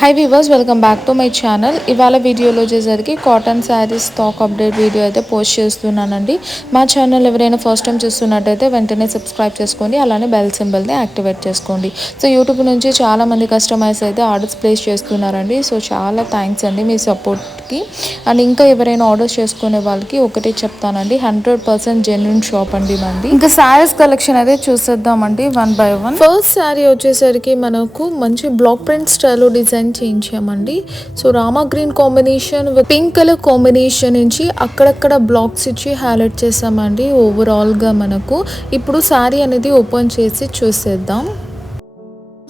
Hi weavers, welcome back to my channel. ఇవాళ వీడియోలో వచ్చేసరికి cotton saris stock update video అయితే పోస్ట్ చేస్తున్నానండి. మా ఛానల్ ఎవరైనా ఫస్ట్ టైం చూస్తున్నట్టయితే వెంటనే సబ్స్క్రైబ్ చేసుకోండి, అలానే బెల్ సింబల్ని యాక్టివేట్ చేసుకోండి. సో యూట్యూబ్ నుంచి చాలామంది కస్టమర్స్ అయితే ఆర్డర్స్ ప్లేస్ చేస్తున్నారండి. సో చాలా థ్యాంక్స్ అండి మీ సపోర్ట్కి. అండ్ ఇంకా ఎవరైనా ఆర్డర్స్ చేసుకునే వాళ్ళకి ఒకటే చెప్తానండి, 100% జెన్యూన్ షాప్ అండి మంది. ఇంకా శారీస్ కలెక్షన్ అయితే చూసేద్దామండి one by one. First sari వచ్చేసరికి మనకు మంచి బ్లాక్ ప్రింట్ స్టైల్ డిజైన్ చేయించామండి. So rama green combination with pink colour combination నుంచి అక్కడక్కడ బ్లాక్స్ ఇచ్చి హైలైట్ చేసామండి. ఓవరాల్ గా మనకు ఇప్పుడు శారీ అనేది ఓపెన్ చేసి చూసేద్దాం.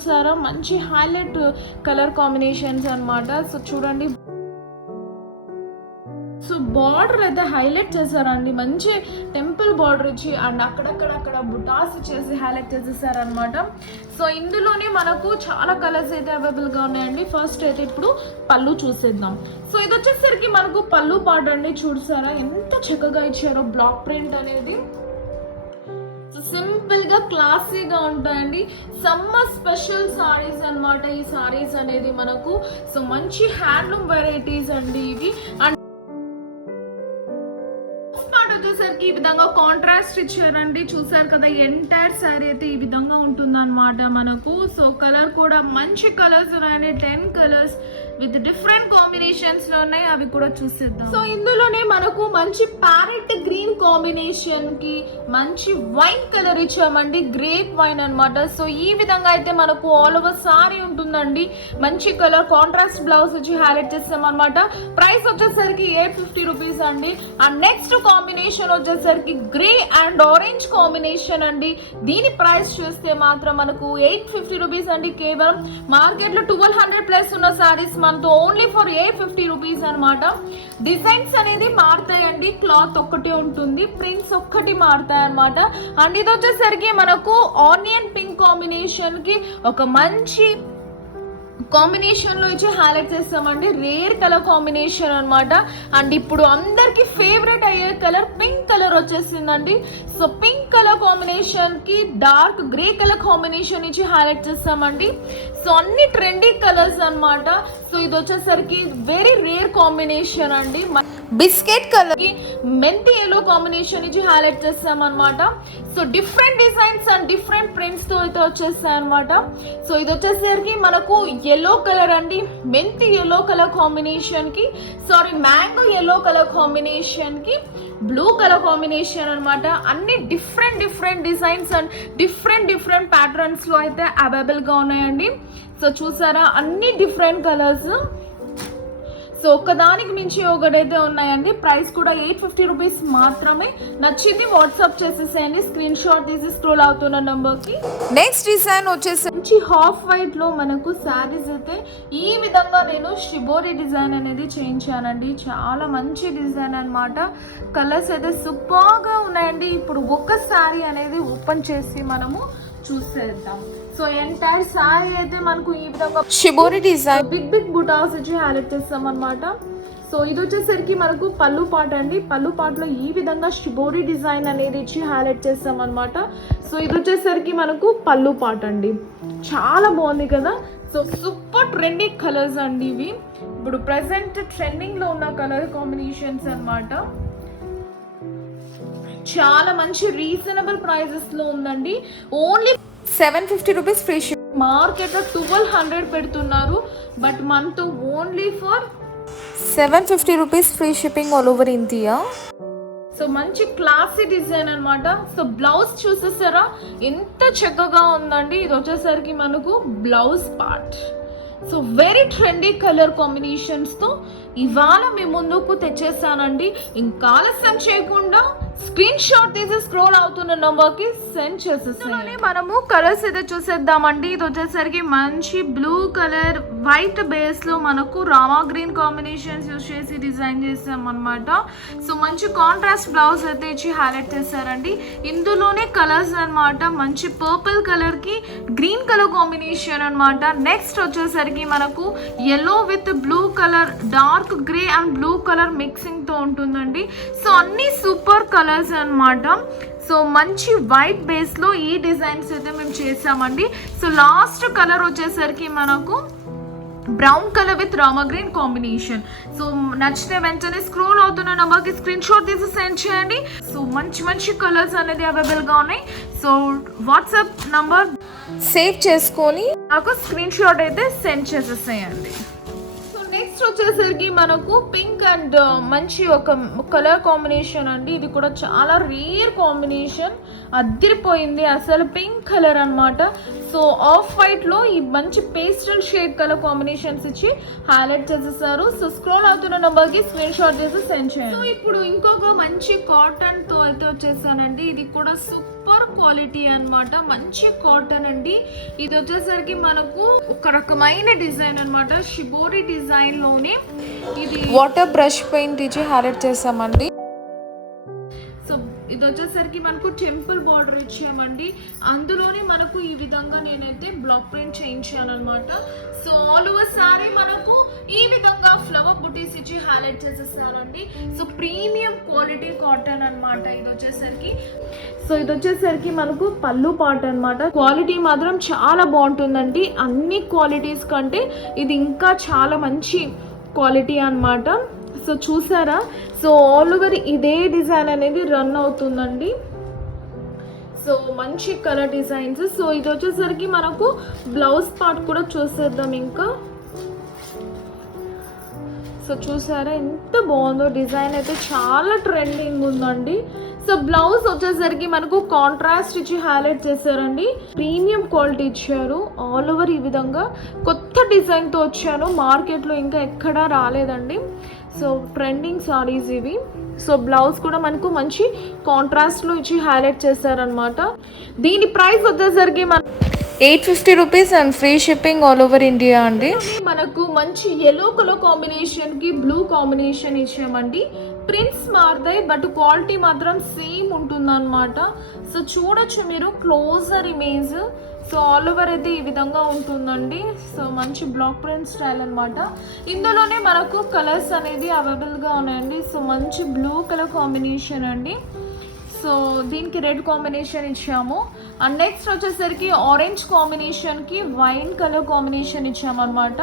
సారా మంచి హైలైట్ కలర్ కాంబినేషన్స్ అన్నమాట. సో చూడండి, సో బార్డర్ అయితే హైలైట్ చేశారండి, మంచి టెంపుల్ బార్డర్ ఇచ్చి అండ్ అక్కడక్కడ బుటాస్ ఇచ్చేసి హైలైట్ చేసేసారనమాట. సో ఇందులోనే మనకు చాలా కలర్స్ అయితే అవైలబుల్గా ఉన్నాయండి. ఫస్ట్ అయితే ఇప్పుడు పళ్ళు చూసేద్దాం. సో ఇది వచ్చేసరికి మనకు పళ్ళు పాట అండి. చూసారా ఎంత చక్కగా ఇచ్చారో బ్లాక్ ప్రింట్ అనేది. సింపుల్ గా క్లాసీగా ఉంటాయండి. సమ్మర్ స్పెషల్ సారీస్ అన్నమాట ఈ సారీస్ అనేది మనకు. సో మంచి హ్యాండ్లూమ్ వెరైటీస్ అండి ఇవి. అండ్ వచ్చేసరికి ఈ విధంగా కాంట్రాస్ట్ ఇచ్చారండి. చూసారు కదా, ఎంటైర్ శారీ అయితే ఈ విధంగా ఉంటుంది అనమాట మనకు. సో కలర్ కూడా మంచి కలర్స్ ఉన్నాయండి, 10 కలర్స్ విత్ డిఫరెంట్ కాంబినేషన్స్ లో ఉన్నాయి, అవి కూడా చూసేద్దాం. సో ఇందులోనే మనకు మంచి ప్యారెట్ గ్రీన్ కాంబినేషన్ కి మంచి వైన్ కలర్ ఇచ్చామండి, గ్రేప్ వైన్ అన్నమాట. సో ఈ విధంగా అయితే మనకు ఆల్ ఓవర్ సారీ ఉంటుందండి. మంచి కలర్ కాంట్రాస్ట్ బ్లౌజ్ వచ్చి హైలైట్ చేస్తాం అనమాట. ప్రైస్ వచ్చేసరికి 850 రూపీస్ అండి. అండ్ నెక్స్ట్ కాంబినేషన్ వచ్చేసరికి గ్రే అండ్ ఆరెంజ్ కాంబినేషన్ అండి. దీని ప్రైస్ చూస్తే మాత్రం మనకు 850 రూపీస్ అండి. కేవలం మార్కెట్ లో 1200 ప్లస్ ఉన్న సారీస్ మనతో ఓన్లీ ఫర్ 850 రూపీస్ అనమాట. డిజైన్స్ అనేది మారుతాయండి, క్లాత్ ఒక్కటే ఉంటుంది, ప్రింట్స్ ఒక్కటి మారుతాయి అనమాట. అండ్ ఇది వచ్చేసరికి మనకు ఆనియన్ పింక్ కాంబినేషన్ కి ఒక మంచి కాంబినేషన్ లో ఇచ్చి హైలైట్ చేస్తామండి. రేర్ కలర్ కాంబినేషన్ అనమాట. అండ్ ఇప్పుడు అందరికి ఫేవరెట్ అయ్యే కలర్ పింక్ కలర్ వచ్చేసిందండి. సో పింక్ కలర్ కాంబినేషన్ కి డార్క్ గ్రే కలర్ కాంబినేషన్ ఇచ్చి హైలైట్ చేస్తామండి. సో అన్ని ట్రెండీ కలర్స్ అనమాట. సో ఇది వచ్చేసరికి వెరీ రేర్ కాంబినేషన్ అండి. బిస్కెట్ కలర్ కి మెంతి ఎల్లో కాంబినేషన్ ఇచ్చి హైలైట్ చేస్తాం అనమాట. So different designs and different prints తో అయితే వచ్చేస్తాయి అనమాట. సో ఇది వచ్చేసరికి మనకు ఎల్లో కలర్ అండి, మెంతి ఎల్లో కలర్ కాంబినేషన్ కి మ్యాంగో ఎల్లో కలర్ కాంబినేషన్ కి బ్లూ కలర్ కాంబినేషన్ అనమాట. అన్ని different designs and different patterns లో అయితే అవైలబుల్ గా ఉన్నాయండి. సో చూసారా, అన్ని డిఫరెంట్ కలర్స్. సో ఒకదానికి మించి ఒకటైతే ఉన్నాయండి. ప్రైస్ కూడా 850 రూపీస్ మాత్రమే. నచ్చింది వాట్సాప్ చేసేసేయండి, స్క్రీన్ షాట్ తీసి స్క్రోల్ అవుతున్న నంబర్ కి. నెక్స్ట్ డిజైన్ వచ్చేసి మంచి హాఫ్ వైట్ లో మనకు శారీస్ అయితే ఈ విధంగా నేను షిబోరి డిజైన్ అనేది చేయించానండి. చాలా మంచి డిజైన్ అనమాట. కలర్స్ అయితే సూపర్ గా ఉన్నాయండి. ఇప్పుడు ఒక శారీ అనేది ఓపెన్ చేసి మనము చూసేద్దాం. సో ఎంటైర్ సారీ అయితే మనకు ఈ విధంగా షిబోరి డిజైన్ బిగ్ బుటాస్ వచ్చి హైలైట్ చేస్తాం అనమాట. సో ఇది వచ్చేసరికి మనకు పళ్ళు పాట అండి. పళ్ళు పాటలో ఈ విధంగా షిబోరి డిజైన్ అనేది ఇచ్చి హైలైట్ చేస్తాం అనమాట. సో ఇది వచ్చేసరికి మనకు పళ్ళు పాట అండి. చాలా బాగుంది కదా. సో సూపర్ ట్రెండీ కలర్స్ అండి ఇవి. ఇప్పుడు ప్రెసెంట్ ట్రెండింగ్ లో ఉన్న కలర్ కాంబినేషన్స్ అనమాట. చాలా మంచి రీజనబుల్ ప్రైజెస్ లో ఉందండి. Only 750 rupees free ship. Market లో 1200 పెడుతున్నారు, బట్ మనతో only for 750 rupees free shipping all over India. So మంచి క్లాసీ డిజైన్ అనమాట. సో బ్లౌజ్ చూసేసారా ఎంత చక్కగా ఉందండి. ఇది వచ్చేసరికి మనకు blouse part. So very trendy colour combinations తో ఇవాళ మీ ముందుకు తెచ్చేసానండి. ఇంకా ఆలస్యం చేయకుండా స్క్రీన్ షాట్ తీసి స్క్రోల్ అవుతున్న నంబర్ కి సెండ్ చేసేసాను. మనము కలర్స్ అయితే చూసేద్దామండి. ఇది వచ్చేసరికి మంచి బ్లూ కలర్ వైట్ బేస్ లో మనకు రామా గ్రీన్ కాంబినేషన్స్ యూజ్ చేసి డిజైన్ చేసాం అనమాట. సో మంచి కాంట్రాస్ట్ బ్లౌజ్ అయితే ఇచ్చి హైలైట్ చేశారండి. ఇందులోనే కలర్స్ అనమాట. మంచి పర్పుల్ కలర్ కి గ్రీన్ కలర్ కాంబినేషన్ అనమాట. నెక్స్ట్ వచ్చేసరికి మనకు yellow with blue colour, dark grey and blue colour mixing తో ఉంటుందండి. సో అన్ని సూపర్ కలర్స్ అన్నమాట. సో మంచి వైట్ బేస్ లో ఈ డిజైన్స్ అయితే మేము చేసామండి. సో లాస్ట్ కలర్ వచ్చేసరికి మనకు brown colour with Rama green combination. So నచ్చితే వెంటనే స్క్రోల్ అవుతున్న నెంబర్కి స్క్రీన్ షాట్ తీసి సెండ్ చేయండి. సో మంచి మంచి కలర్స్ అనేది అవైలబుల్గా ఉన్నాయి. సో వాట్సాప్ నంబర్ సేవ్ చేసుకొని నాకు స్క్రీన్ షాట్ అయితే సెండ్ చేసేసేయండి. నెక్స్ట్ వచ్చేసరికి మనకు పింక్ అండ్ మంచి ఒక కలర్ కాంబినేషన్ అండి. ఇది కూడా చాలా రేర్ కాంబినేషన్, అదిరిపోయింది అసలు. పింక్ కలర్ అన్నమాట. సో ఆఫ్ వైట్ లో ఈ మంచి పేస్టల్ షేడ్ కలర్ కాంబినేషన్స్ ఇచ్చి హైలైట్ చేసేసారు. సో స్క్రోల్ అవుతున్న నెంబర్ కి స్క్రీన్ షాట్ చేసి సెండ్ చేయండి. సో ఇప్పుడు ఇంకొక మంచి కాటన్ తో అయితే వచ్చేసానండి. ఇది కూడా సూపర్ క్వాలిటీ అన్నమాట, మంచి కాటన్ అండి. ఇది వచ్చేసరికి మనకు ఒక రకమైన డిజైన్ అన్నమాట, షిబోరి డిజైన్ లోనే ఇది వాటర్ బ్రష్ పెయింట్ ఇచ్చి హైలైట్ చేసామండి. సో ఇది వచ్చేసరికి మనకు టెంపుల్ బార్డర్ ఇచ్చామండి. అందులోనే మనకు ఈ విధంగా నేనైతే బ్లాక్ ప్రింట్ చేయించాను అనమాట. సో ఆల్ ఓవర్ సారీ మనకు ఈ విధంగా ఫ్లవర్ బుటీస్ ఇచ్చి హైలైట్ చేసేసారండి. సో ప్రీమియం క్వాలిటీ కాటన్ అనమాట ఇది వచ్చేసరికి. సో ఇది వచ్చేసరికి మనకు పళ్ళు పాట అనమాట. క్వాలిటీ మాత్రం చాలా బాగుంటుందండి. అన్ని క్వాలిటీస్ కంటే ఇది ఇంకా చాలా మంచి క్వాలిటీ అన్నమాట. సో చూసారా, సో ఆల్ ఓవర్ ఇదే డిజైన్ అనేది రన్ అవుతుందండి. సో మంచి కలర్ డిజైన్స్. సో ఇది వచ్చేసరికి మనకు బ్లౌజ్ పార్ట్ కూడా చూసేద్దాం ఇంకా. సో చూసారా ఎంత బాగుందో, డిజైన్ అయితే చాలా ట్రెండింగ్ ఉందండి. సో బ్లౌజ్ వచ్చేసరికి మనకు కాంట్రాస్ట్ ఇచ్చి హైలైట్ చేశారండి. ప్రీమియం క్వాలిటీ ఇచ్చారు. ఆల్ ఓవర్ ఈ విధంగా కొత్త డిజైన్తో వచ్చాను, మార్కెట్లో ఇంకా ఎక్కడా రాలేదండి. సో ట్రెండింగ్ సారీస్ ఇవి. సో బ్లౌజ్ కూడా మనకు మంచి కాంట్రాస్ట్లో ఇచ్చి హైలైట్ చేశారనమాట. దీని ప్రైస్ వచ్చేసరికి మన 850 rupees and free shipping all over India అండి. మనకు మంచి ఎల్లో కలర్ కాంబినేషన్ కి బ్లూ కాంబినేషన్ ఇచ్చామండి. ప్రింట్స్ మారుతాయి బట్ క్వాలిటీ మాత్రం సేమ్ ఉంటుంది అనమాట. సో చూడొచ్చు మీరు closer image. So all over అయితే ఈ విధంగా ఉంటుందండి. సో మంచి బ్లాక్ ప్రింట్ స్టైల్ అనమాట. ఇందులోనే మనకు కలర్స్ అనేది అవైలబుల్గా ఉన్నాయండి. సో మంచి బ్లూ కలర్ కాంబినేషన్ అండి. సో దీనికి రెడ్ కాంబినేషన్ ఇచ్చాము. అండ్ నెక్స్ట్ వచ్చేసరికి ఆరెంజ్ కాంబినేషన్కి వైన్ కలర్ కాంబినేషన్ ఇచ్చాము అనమాట.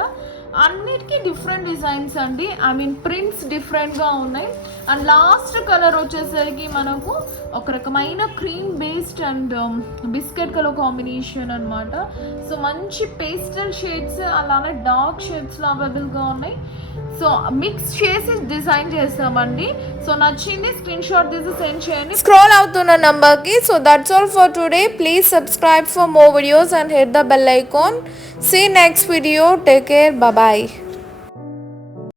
అన్నిటికీ డిఫరెంట్ డిజైన్స్ అండి, ఐ మీన్ ప్రింట్స్ డిఫరెంట్గా ఉన్నాయి. అండ్ లాస్ట్ కలర్ వచ్చేసరికి మనకు ఒక రకమైన cream based and biscuit colour combination అనమాట. సో మంచి పేస్టల్ షేడ్స్ అలానే డార్క్ షేడ్స్లో అవైలబుల్గా ఉన్నాయి. సో మిక్స్ చేసి డిజైన్ చేస్తామండి. సో నచ్చింది స్క్రీన్ షాట్ తీసి సెండ్ చేయండి స్క్రోల్ అవుతున్న నంబర్కి. So that's all for today. Please subscribe for more videos and hit the bell icon. See next video. Take care. Bye bye.